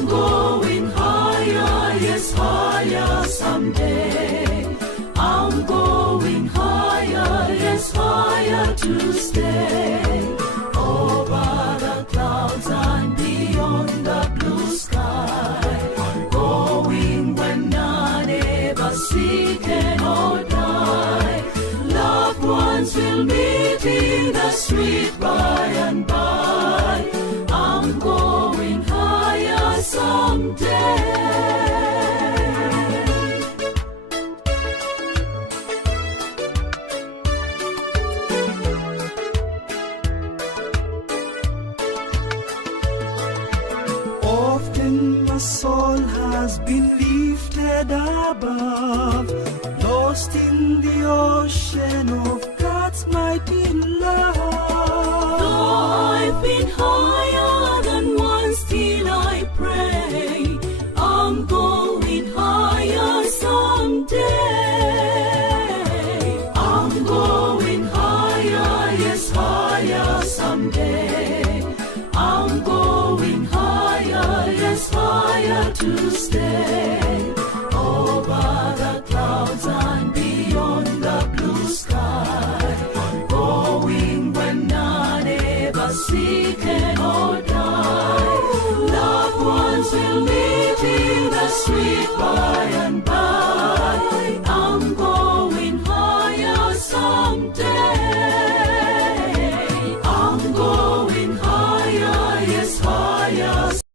I'm going higher, yes, higher someday. I'm going higher, yes, higher to stay. Over the clouds and beyond the blue sky. Going where none ever see can or die. Loved ones will meet in the street by and by. I'm going higher someday. Often my soul has been lifted above, lost in the ocean of God's mighty love. Though I've been higher than once, still I pray. I'm going higher someday. I'm going higher, yes, higher someday. I'm going higher, yes, higher to stay. Over the clouds and beyond the blue sky. Going where none ever see can or die. Loved ones will meet in the street by and by.